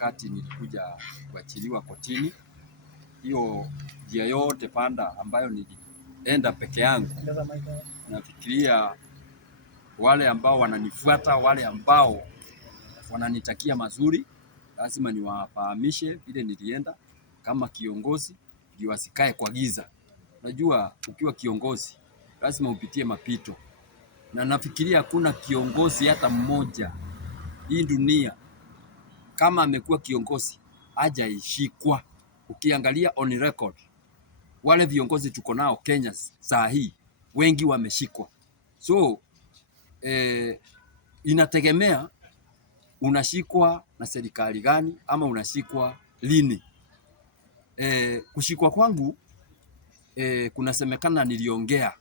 Wakati nilikuja kuachiliwa kotini, hiyo njia yote panda ambayo nilienda peke yangu, nafikiria wale ambao wananifuata, wale ambao wananitakia mazuri, lazima niwafahamishe vile nilienda kama kiongozi, ndio wasikae kwa giza. Unajua ukiwa kiongozi lazima upitie mapito, na nafikiria hakuna kiongozi hata mmoja hii dunia kama amekuwa kiongozi hajaishikwa. Ukiangalia on record, wale viongozi tuko nao Kenya saa hii wengi wameshikwa. So inategemea unashikwa na serikali gani ama unashikwa lini. Kushikwa kwangu kunasemekana niliongea,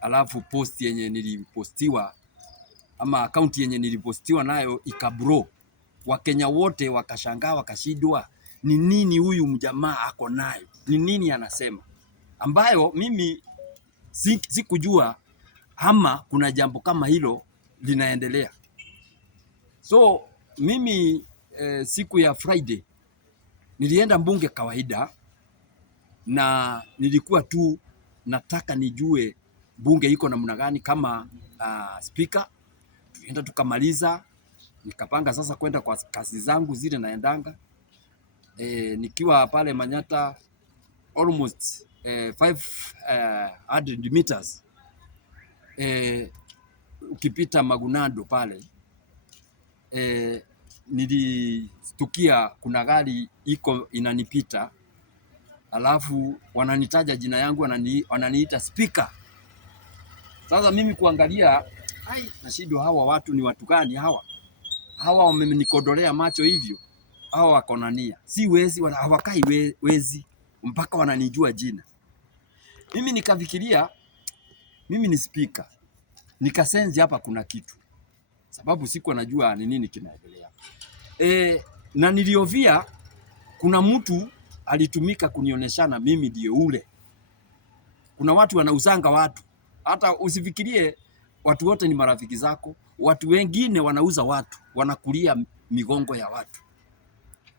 alafu post yenye nilipostiwa ama akaunti yenye nilipostiwa nayo ikabro. Wakenya wote wakashangaa, wakashindwa ni nini huyu mjamaa ako nayo, ni nini anasema, ambayo mimi sikujua ama kuna jambo kama hilo linaendelea. So mimi siku ya Friday nilienda mbunge kawaida, na nilikuwa tu nataka nijue bunge iko namna gani kama speaker. Tuenda tukamaliza, nikapanga sasa kwenda kwa kazi zangu zile naendanga. Nikiwa pale Manyata almost 500 meters, ukipita Magunado pale, nilistukia kuna gari iko inanipita, alafu wananitaja jina yangu, wananiita speaker. Sasa mimi kuangalia, nashindwa hawa watu ni watu gani hawa? Hawa wamenikodolea macho hivyo, hawa wako na nia. Si wezi, hawakai wezi mpaka wananijua jina. Mimi nikafikiria mimi ni speaker. Nikasenzi hapa kuna kitu, sababu siku najua ni nini kinaendelea. Na niliovia kuna mtu alitumika kunioneshana mimi ndio ule. Kuna watu wanauzanga watu, hata usifikirie watu wote ni marafiki zako. Watu wengine wanauza watu, wanakulia migongo ya watu.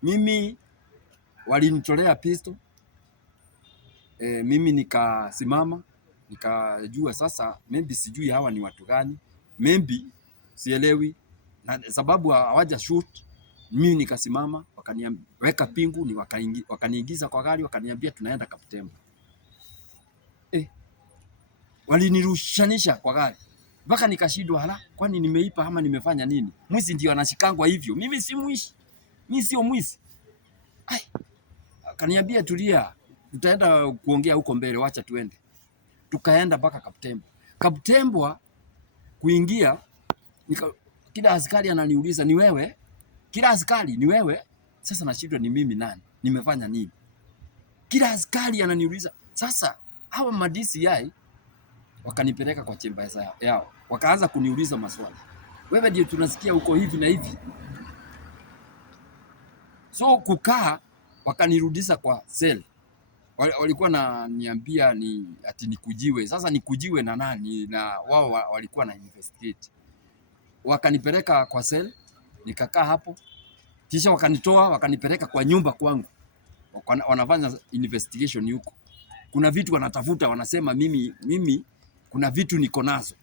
Mimi walinitolea pisto, mimi nikasimama, nikajua sasa maybe sijui hawa ni watu gani, maybe sielewi, na sababu hawaja shoot. Mimi nikasimama, wakaniweka pingu, ni wakaniingiza kwa gari, wakaniambia tunaenda Kaptembo. Walinirushanisha kwa gari mpaka nikashindwa, hala, kwani nimeipa ama nimefanya nini? Mwizi ndio anashikangwa hivyo, mimi si mwizi, mimi sio mwizi. Akaniambia tulia, tutaenda kuongea huko mbele, wacha tuende. Tukaenda mpaka Kaptembo. Kaptembo kuingia, kila askari ananiuliza ni wewe? Kila askari ni wewe? Sasa nashindwa ni mimi nani? Nimefanya nini? Kila askari ananiuliza. Sasa hawa ma-DCI wakanipeleka kwa chemba yao. Wakaanza kuniuliza maswali. Wewe ndio tunasikia uko hivi na hivi. So kukaa, wakanirudisha kwa cell. Walikuwa na niambia ati nikujiwe. Sasa nikujiwe na nani? Na wao walikuwa na investigate. Wakanipeleka kwa cell, nikakaa hapo. Kisha wakanitoa, wakanipeleka kwa nyumba kwangu. Wanafanya investigation huko. Kuna vitu wanatafuta, wanasema mimi kuna vitu niko nazo.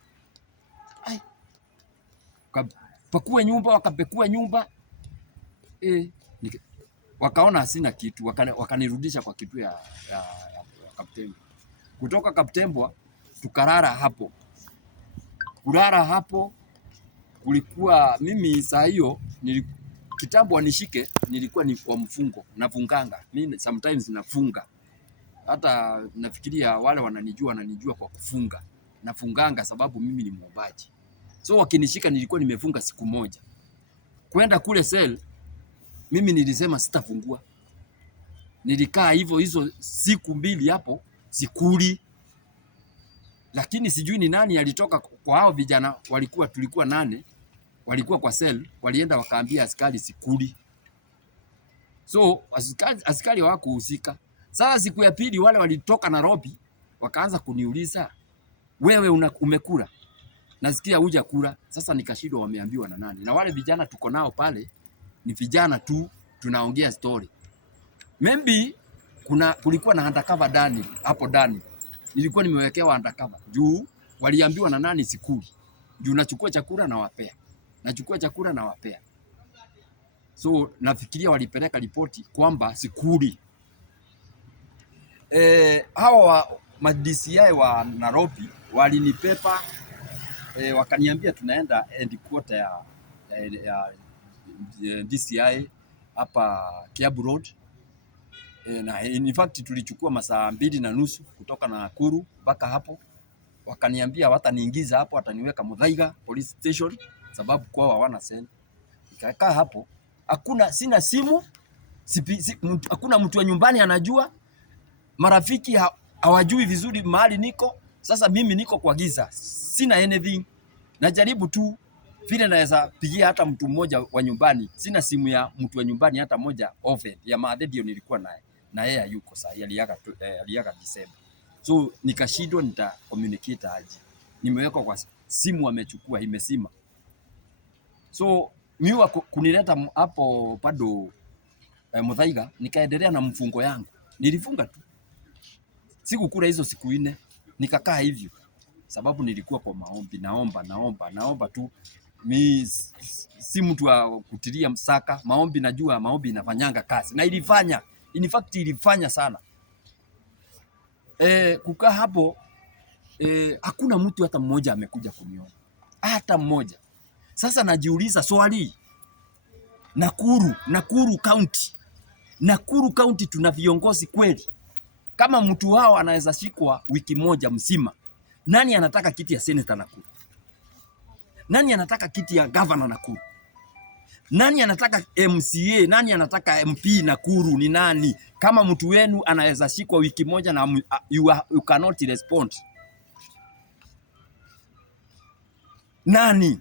Pakua nyumba, wakapekua nyumba. Wakaona hasina kitu, wakanirudisha kwa kitu ya Kaptembo. Kutoka Kaptembo tukarara hapo. Kulala hapo kulikuwa mimi saa hiyo kitambo wanishike nilikuwa ni kwa mfungo, nafunganga. Mimi sometimes nafunga. Hata nafikiria wale wananijua kwa kufunga. Nafunganga sababu mimi ni mwombaji. So wakinishika nilikuwa nimefunga siku moja. Kwenda kule cell mimi nilisema sitafungua. Nilikaa hivyo hizo siku mbili hapo sikuli. Lakini sijui ni nani alitoka kwa hao vijana, tulikuwa 8, walikuwa kwa cell, walienda wakaambia askari sikuli. So askari hawakuhusika. Sasa siku ya pili wale walitoka Nairobi wakaanza kuniuliza, wewe umekula? Nasikia huja kula. Sasa nikashindwa wameambiwa na nani. Na wale vijana tuko nao pale ni vijana tu tunaongea story. Maybe kulikuwa na undercover ndani hapo ndani. Nilikuwa nimewekewa undercover. Juu waliambiwa na nani sikuli. Juu nachukua chakula na wapea. Nachukua chakula na wapea. So nafikiria walipeleka ripoti kwamba sikuli. Hawa ma DCI wa Nairobi walinipepa wakaniambia tunaenda headquarter ya DCI hapa Kiambu Road. Na in fact tulichukua masaa 2.5 kutoka Nakuru mpaka hapo. Wakaniambia wataniingiza hapo, wataniweka Muthaiga police station sababu kwao hawana send. Nikakaa hapo, sina simu, hakuna mtu wa nyumbani anajua, marafiki hawajui vizuri mahali niko. Sasa mimi niko kwa giza, sina anything. Najaribu tu vile naweza pigia hata mtu mmoja wa nyumbani. Sina simu ya mtu wa nyumbani hata moja oven ya Maadhedio nilikuwa naye. Na yeye hayuko sasa, aliaga Disemba. So nikashindwa nita communicate aje. Nimeweka kwa simu amechukua imesima. So miwa kunileta hapo bado Muthaiga, nikaendelea na mfungo yangu. Nilifunga tu. Sikukula hizo siku 4, nikakaa hivyo. Sababu nilikuwa kwa maombi, naomba tu. Mi si mtu wa kutilia msaka, maombi najua maombi inafanyanga kazi. Na ilifanya, in fact ilifanya sana. Kukaa hapo, hakuna mtu hata mmoja amekuja kuniona. Hata mmoja. Sasa najiuliza swali. Nakuru County tuna viongozi kweli? Kama mtu wao anaweza shikwa wiki moja mzima, nani anataka kiti ya senator Nakuru? Nani anataka kiti ya governor Nakuru? Nani anataka MCA? Nani anataka MP Nakuru? Ni nani? Kama mtu wenu anaweza shikwa wiki moja na you cannot respond. Nani?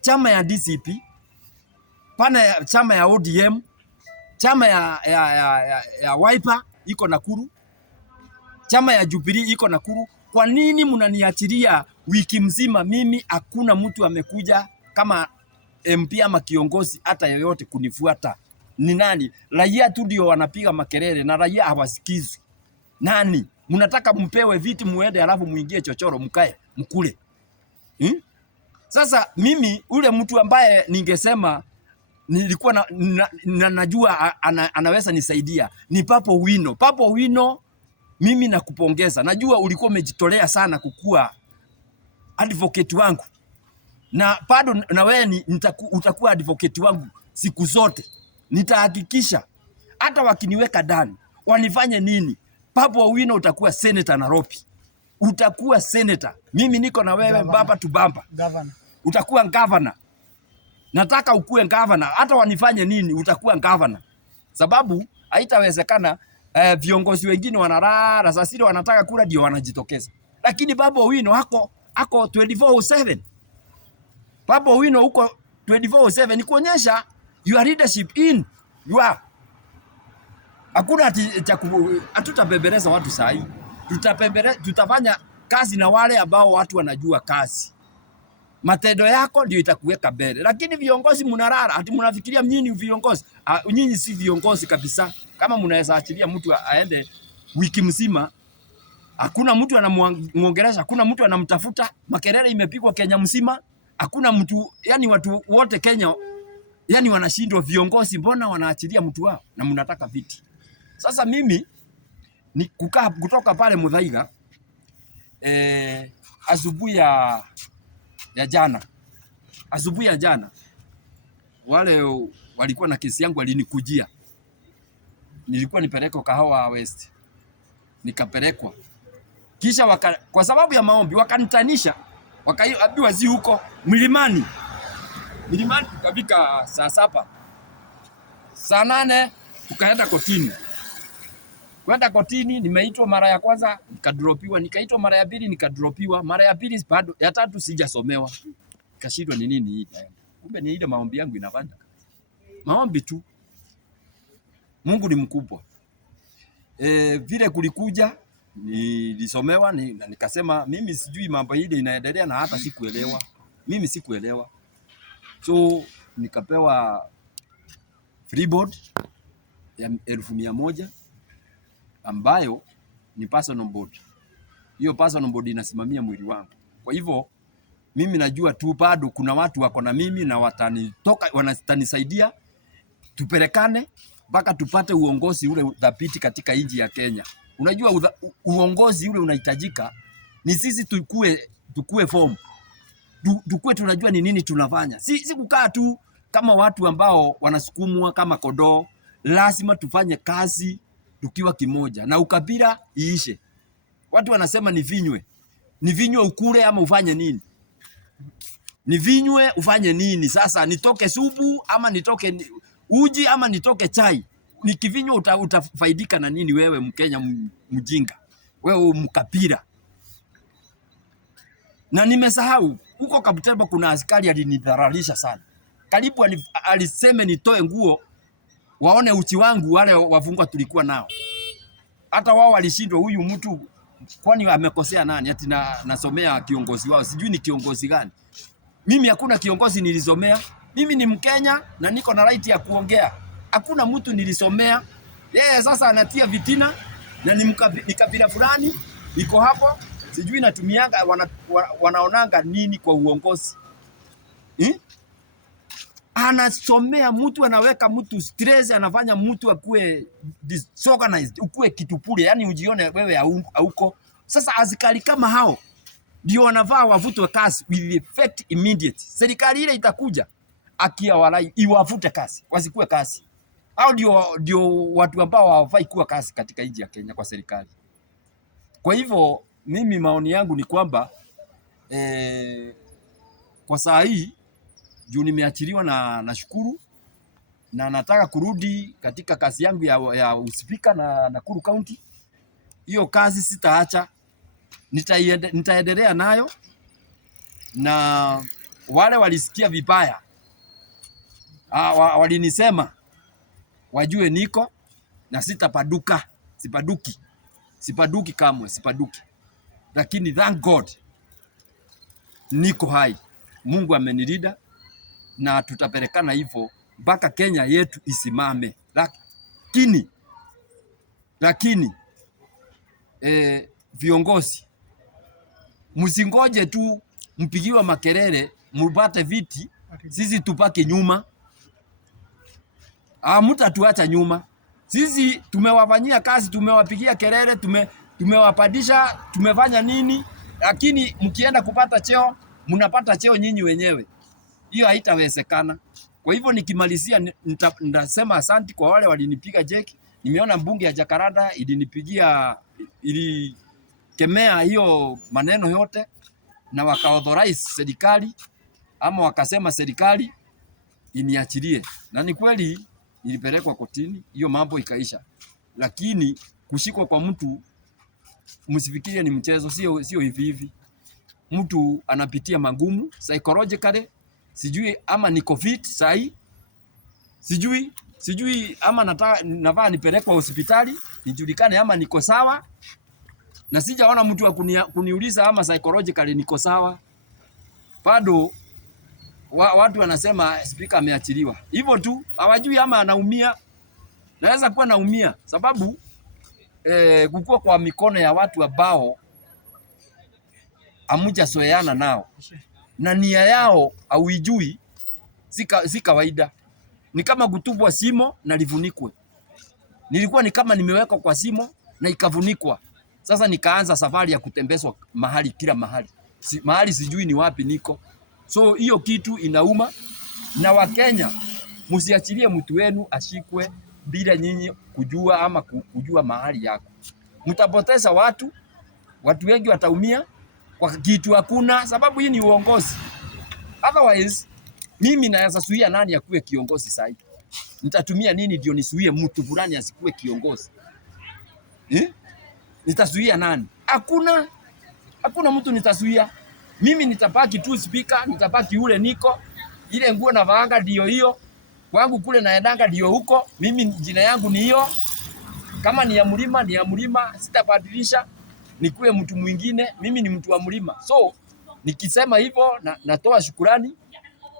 Chama ya DCP, pana chama ya ODM, chama ya Wiper iko Nakuru, chama ya Jubilee iko Nakuru. Kwa nini mnaniachilia wiki mzima mimi hakuna mtu amekuja kama MP ama kiongozi hata yoyote kunifuata? Ni nani? Raia tu ndio wanapiga makelele na raia hawasikizwi. Nani? Mnataka mpewe viti muende alafu muingie chochoro mkae mkule. Sasa mimi ule mtu ambaye ningesema nilikuwa najua anaweza nisaidia ni Papo Owino. Papo Owino, mimi nakupongeza. Najua ulikuwa umejitolea sana kukua advocate wangu. Na bado na wewe utakuwa advocate wangu siku zote. Nitahakikisha hata wakiniweka ndani wanifanye nini, Papo Owino utakuwa senator Nairobi. Utakuwa senator. Mimi niko na wewe baba tu bamba. Governor. Utakuwa governor. Nataka ukue governor. Hata wanifanye nini utakuwa governor. Sababu haitawezekana viongozi wengine wanarara sasa ile wanataka kula ndio wanajitokeza. Lakini Papo Owino ako 24/7. Papo Owino uko 24/7 ni kuonyesha your leadership in you are. Hakuna hatutabembeleza watu sahi. Tutafanya kazi na wale ambao watu wanajua kazi. Matendo yako ndio itakuweka mbele. Lakini viongozi mnarara, ati mnafikiria nyinyi viongozi. Nyinyi si viongozi kabisa. Kama mnaweza achilia mtu aende wiki mzima, hakuna mtu anamuongelesha, hakuna mtu anamtafuta, makelele imepigwa Kenya mzima, hakuna mtu, yani watu wote Kenya yani wanashindwa viongozi, mbona wanaachilia mtu wao na mnataka viti. Sasa mimi ni kutoka pale Muthaiga asubuhi ya jana wale walikuwa na kesi yangu walinikujia. Nilikuwa nipelekwa Kahawa West. Nikapelekwa. Kisha kwa sababu ya maombi wakanitanisha, wakaambiwa zi huko Milimani. Milimani tukafika saa 7. Saa 8 tukaenda kotini. Kwenda kotini nimeitwa mara ya kwanza nikadropiwa, nikaitwa mara ya pili nikadropiwa, mara ya pili bado, ya tatu sijasomewa. Kashindwa ni nini hii? Kumbe ni ile maombi yangu inafanya. Maombi tu. Mungu ni mkubwa. Vile kulikuja nilisomewa na nikasema mimi sijui mambo hili inaendelea na hata sikuelewa. Mimi sikuelewa. So nikapewa free board ya 1,100 ambayo ni personal board. Hiyo personal board inasimamia mwili wangu. Kwa hivyo mimi najua tu bado kuna watu wako na mimi na watanisaidia tupelekane mpaka tupate uongozi ule dhabiti katika nchi ya Kenya. Unajua uongozi ule unahitajika ni sisi tukue form. Tukue tunajua ni nini tunafanya. Si kukaa tu kama watu ambao wanasukumwa kama kodoo. Lazima tufanye kazi tukiwa kimoja na ukabila iishe. Watu wanasema ni vinywe ukule ama ufanye nini? Ni vinywe ufanye nini? Sasa nitoke supu ama nitoke uji ama nitoke chai? Nikivinywa utafaidika na nini wewe Mkenya mjinga? Wewe mkabila. Na nimesahau huko Kaptembwa kuna askari alinidharalisha sana. Karibu aliseme nitoe nguo waone uchi wangu wale wafungwa tulikuwa nao. Hata wao walishindwa, huyu mtu kwani amekosea nani? Ati nasomea kiongozi wao. Sijui ni kiongozi gani. Mimi hakuna kiongozi nilisomea. Mimi ni Mkenya na niko na right ya kuongea. Hakuna mtu nilisomea. Yeye sasa anatia vitina na ni kabila fulani niko hapo. Sijui natumianga wanaonanga nini kwa uongozi. Anasomea mtu, anaweka mtu stress, anafanya mtu akue disorganized, ukue kitupule, yani ujione wewe hauko. Sasa askari kama hao ndio wanavaa wavutwe kazi with effect immediate. Serikali ile itakuja akia walai iwavute kazi, wasikue kazi. Hao ndio watu ambao hawafai kuwa kazi katika nchi ya Kenya kwa serikali. Kwa hivyo mimi maoni yangu ni kwamba kwa saa hii juu nimeachiliwa na nashukuru na nataka kurudi katika kazi yangu ya uspika na Nakuru County. Hiyo kazi sitaacha, nitaendelea nayo, na wale walisikia vibaya walinisema wajue niko na sitapaduka, sipaduki kamwe, lakini thank God niko hai. Mungu amenilinda na tutapelekana hivyo mpaka Kenya yetu isimame. Lakini viongozi msingoje tu mpigiwa makelele mpate viti, sisi tupake nyuma. Mtatuacha nyuma. Sisi tumewafanyia kazi, tumewapigia kelele, tumewapadisha, tumefanya nini, lakini mkienda kupata cheo mnapata cheo nyinyi wenyewe. Hiyo haitawezekana. Kwa hivyo nikimalizia nitasema asante kwa wale walinipiga jeki. Nimeona mbunge ya Jakaranda ilikemea hiyo maneno yote na wakaauthorize serikali ama wakasema serikali iniachilie. Na ni kweli nilipelekwa kotini, hiyo mambo ikaisha. Lakini kushikwa kwa mtu msifikirie ni mchezo, sio hivi. Mtu anapitia magumu psychologically. Sijui ama niko fit sahi. Sijui ama nafaa nipelekwa hospitali nijulikane ama niko sawa. Na sijaona mtu wa kuniuliza ama psychologically niko sawa. Bado watu wanasema speaker ameachiliwa. Hivyo tu, hawajui ama anaumia. Naweza kuwa naumia sababu kukua kwa mikono ya watu ambao hamujazoeana nao na nia yao hauijui, si kawaida. Ni kama kutupwa simo na livunikwe. Nilikuwa ni kama nimewekwa kwa simo na ikavunikwa. Sasa nikaanza safari ya kutembezwa kila mahali. Mahali sijui ni wapi niko. So hiyo kitu inauma, na Wakenya msiachilie mtu wenu ashikwe bila nyinyi kujua ama kujua mahali yako. Mtapoteza watu wengi wataumia kwa kitu hakuna, sababu hii ni uongozi. Otherwise mimi naweza suia nani akuwe kiongozi sasa? Nitatumia nini ndio nisuie mtu fulani asikuwe kiongozi? Nitasuia nani? Hakuna mtu nitasuia. Mimi nitabaki tu speaker, nitabaki ule niko. Ile nguo na vaanga ndio hiyo. Wangu kule naendanga ndio huko. Mimi jina yangu ni hiyo. Kama ni ya mlima, sitabadilisha. Nikuwe mtu mwingine, mimi ni mtu wa mlima. So nikisema hivyo natoa shukurani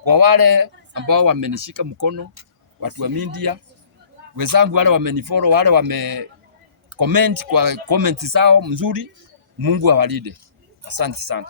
kwa wale ambao wamenishika mkono, watu wa media wenzangu, wale wamenifollow, wale wame comment kwa comments zao mzuri. Mungu awalinde. Asante sana.